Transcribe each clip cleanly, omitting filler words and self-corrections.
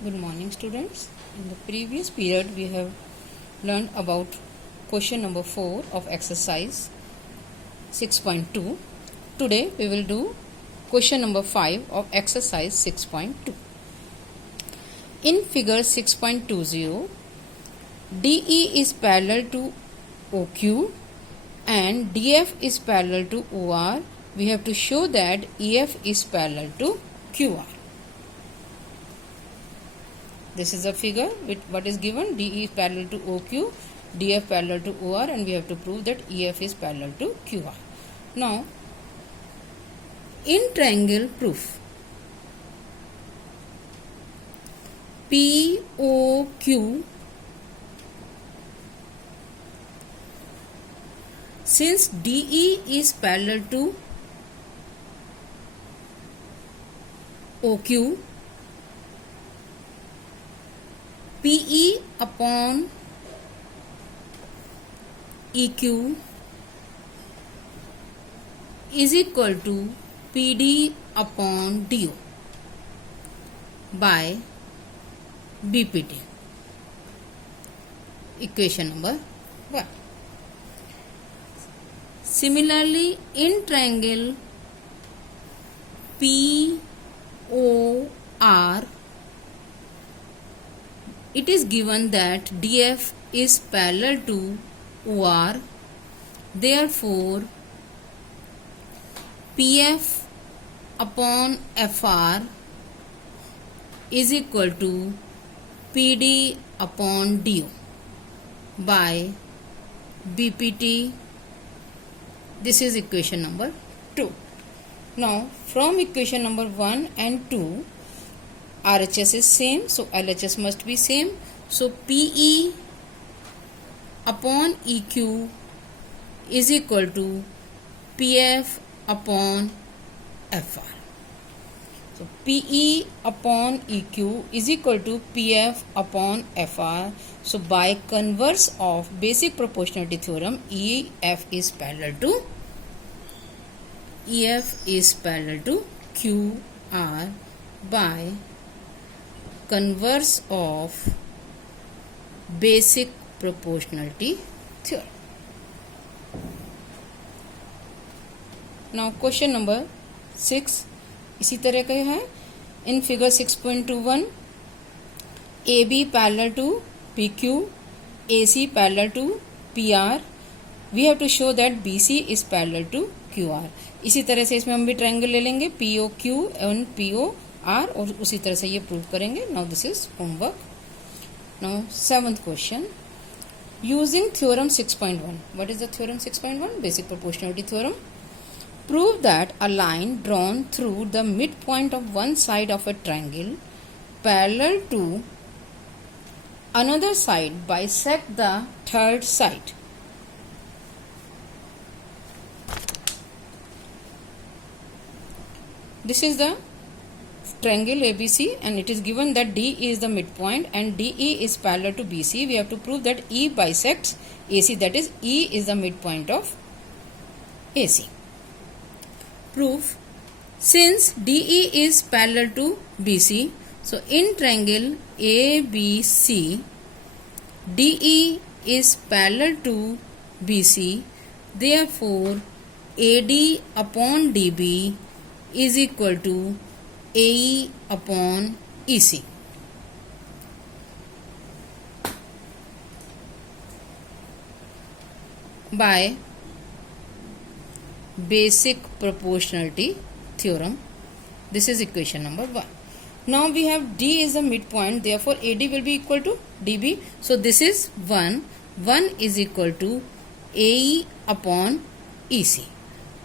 Good morning, students. In the previous period, we have learned about question number 4 of exercise 6.2. Today, we will do question number 5 of exercise 6.2. In figure 6.20, DE is parallel to OQ and DF is parallel to OR. We have to show that EF is parallel to QR. This is a figure with what is given: DE is parallel to OQ, DF parallel to OR, and we have to prove that EF is parallel to QR. Now, in triangle proof, POQ, since DE is parallel to OQ, PE upon EQ is equal to PD upon DO by BPT. Equation number 1. Similarly, in triangle POR, it is given that DF is parallel to OR, therefore PF upon FR is equal to PD upon DO by BPT. This is equation number 2. Now, from equation number 1 and 2, RHS is same, so LHS must be same. So PE upon EQ is equal to PF upon FR. So PE upon EQ is equal to PF upon FR. So by converse of basic proportionality theorem, EF is parallel to QR by converse of basic proportionality theorem. Now question number 6 इसी तरह का है. In figure 6.21, AB parallel to PQ, AC parallel to PR. We have to show that BC is parallel to QR. इसी तरह से इसमें हम भी ट्रायंगल ले लेंगे POQ and POR और उसी तरह से ये प्रूव करेंगे. Now this is homework. Now 7th question. Using theorem 6.1. What is the theorem 6.1? Basic proportionality theorem. Prove that a line drawn through the midpoint of one side of a triangle parallel to another side bisect the third side. This is the triangle ABC and it is given that D is the midpoint and DE is parallel to BC. We have to prove that E bisects AC, that is E is the midpoint of AC. Proof: since DE is parallel to BC, so in triangle ABC, DE is parallel to BC, therefore AD upon DB is equal to AE upon EC. By basic proportionality theorem. This is equation number 1. Now we have D is the midpoint, therefore AD will be equal to DB. So this is 1. 1 is equal to AE upon EC.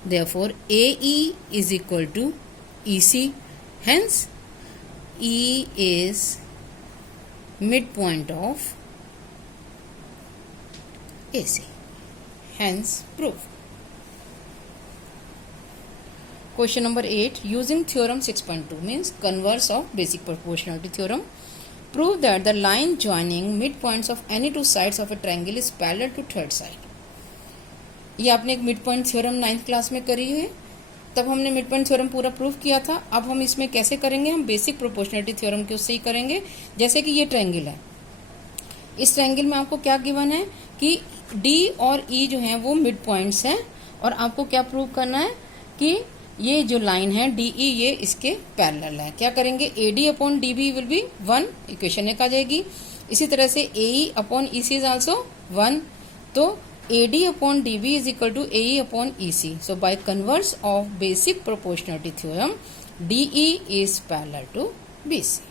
Therefore AE is equal to EC. Hence E is midpoint of AC. Hence proof. Question number 8. Using theorem 6.2 means converse of basic proportionality theorem. Prove that the line joining midpoints of any two sides of a triangle is parallel to third side. ये आपने एक mid point theorem 9th class में करी है. तब हमने mid point theorem पूरा prove किया था। अब हम इसमें कैसे करेंगे, हम बेसिक प्रोपोर्शनलिटी थ्योरम के उससे ही करेंगे। जैसे कि ये ट्रायंगल है, इस ट्रायंगल में आपको क्या गिवन है कि डी और ई जो है वो मिड पॉइंट्स हैं, और आपको क्या प्रूव करना है कि ये जो लाइन है डी ई ये इसके पैरेलल है। क्या करेंगे, A D upon D B will be 1, equation एक आ जाएगी। इसी तरह से A E upon E C is also 1, तो A D upon D B is equal to A E upon E C. So by converse of basic proportionality theorem D E is parallel to B C.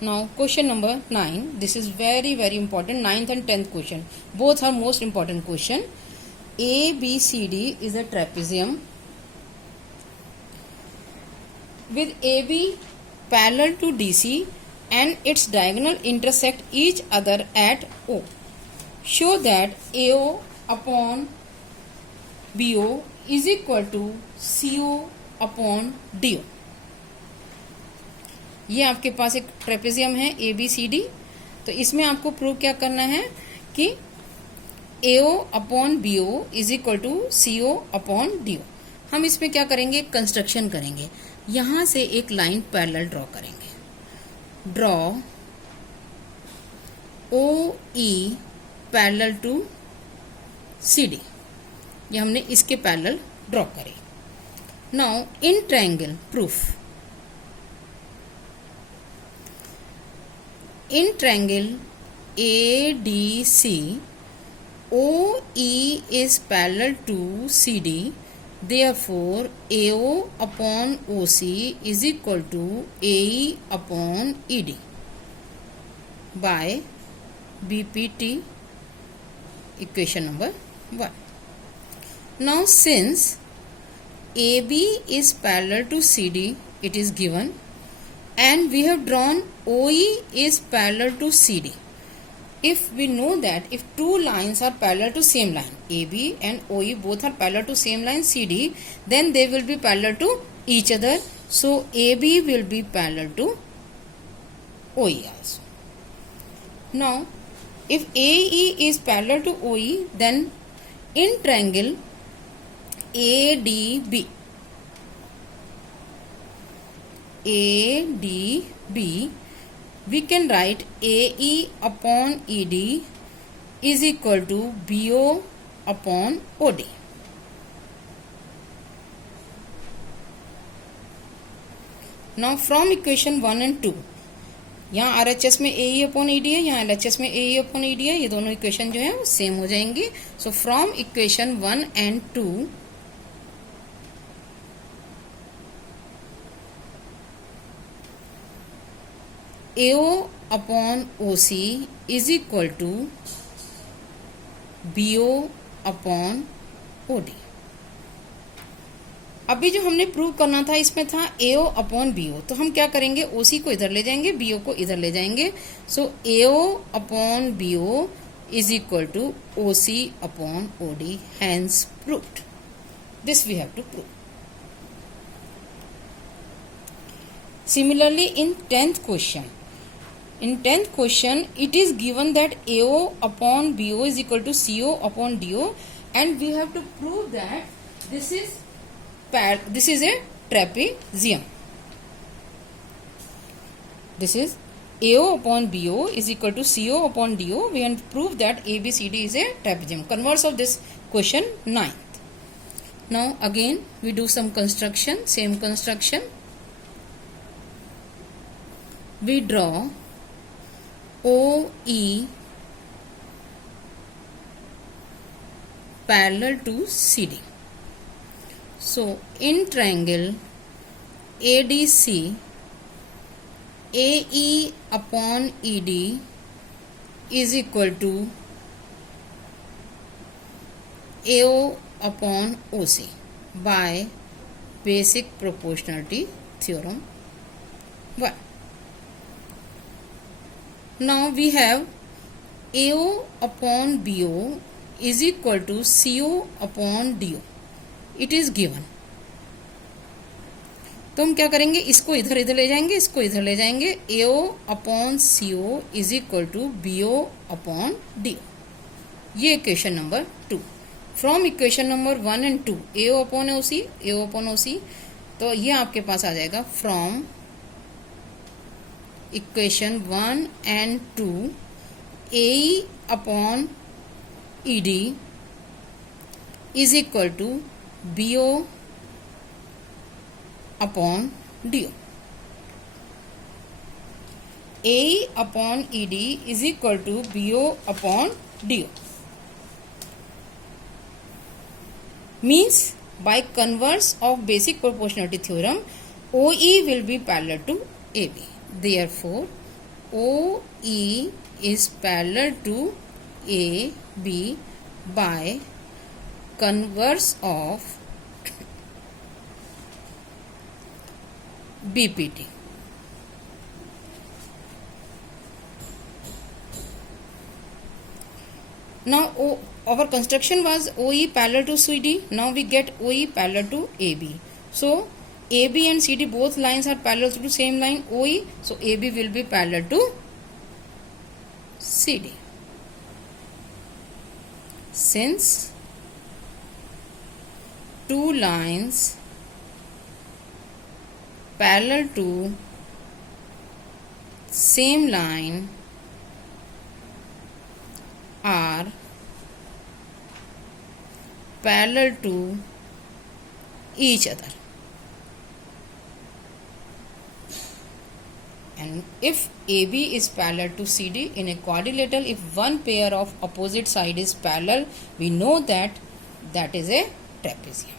Now question number 9, this is very important, 9th and 10th question, both are most important question. ABCD is a trapezium with AB parallel to DC and its diagonal intersect each other at O. Show that AO upon BO is equal to CO upon DO. ये आपके पास एक trapezium है ABCD, तो इसमें आपको prove क्या करना है कि AO upon BO is equal to CO upon DO। हम इसमें क्या करेंगे, कंस्ट्रक्शन करेंगे। यहां से एक लाइन पैरेलल ड्रॉ करेंगे, draw OE parallel to CD, ये हमने इसके पैरेलल ड्रॉ करे। Now in triangle proof, in triangle ADC, OE is parallel to CD, therefore AO upon OC is equal to AE upon ED by BPT, equation number 1. Now since AB is parallel to CD, it is given, and we have drawn OE is parallel to CD. If we know that if two lines are parallel to same line, AB and OE both are parallel to same line CD, then they will be parallel to each other. So AB will be parallel to OE also. Now if AE is parallel to OE, then in triangle ADB, we can write AE upon ED is equal to BO upon OD. Now from equation 1 and 2, यहाँ RHS में AE upon ED है, यहाँ LHS में AE upon ED है, ये दोनों equation जो है वो सेम हो जाएंगे। So from equation 1 and 2, AO upon OC is equal to BO upon OD। अभी जो हमने प्रूव करना था इसमें था AO अपॉन BO, तो हम क्या करेंगे, OC को इधर ले जाएंगे, BO को इधर ले जाएंगे। सो AO upon BO is equal to OC upon OD, hence proved. This we have to prove. Similarly in 10th question, it is given that AO upon BO is equal to CO upon DO, and we have to prove that this is a trapezium. This is AO upon BO is equal to CO upon DO. We have to prove that ABCD is a trapezium. Converse of this question 9th. Now again we do some construction, same construction. We draw OE parallel to CD. So in triangle ADC, AE upon ED is equal to AO upon OC by basic proportionality theorem 1. Now we have AO upon BO is equal to CO upon DO. It is given. तो हम क्या करेंगे, इसको इधर इधर ले जाएंगे, इसको इधर ले जाएंगे। AO upon CO is equal to BO upon DO। ये equation number 2। From equation number 1 and 2 AO upon OC, AO upon OC, तो ये आपके पास आ जाएगा from equation 1 and 2 AE upon ED is equal to BO upon DO. AE upon ED is equal to BO upon DO. Means by converse of basic proportionality theorem, OE will be parallel to AB. Therefore, OE is parallel to AB by converse of BPT. Now our construction was OE parallel to CD. Now we get OE parallel to AB. So AB and CD both lines are parallel to the same line OE. So AB will be parallel to CD. Since two lines parallel to same line are parallel to each other, and if AB is parallel to CD in a quadrilateral, if one pair of opposite side is parallel, we know that that is a trapezium.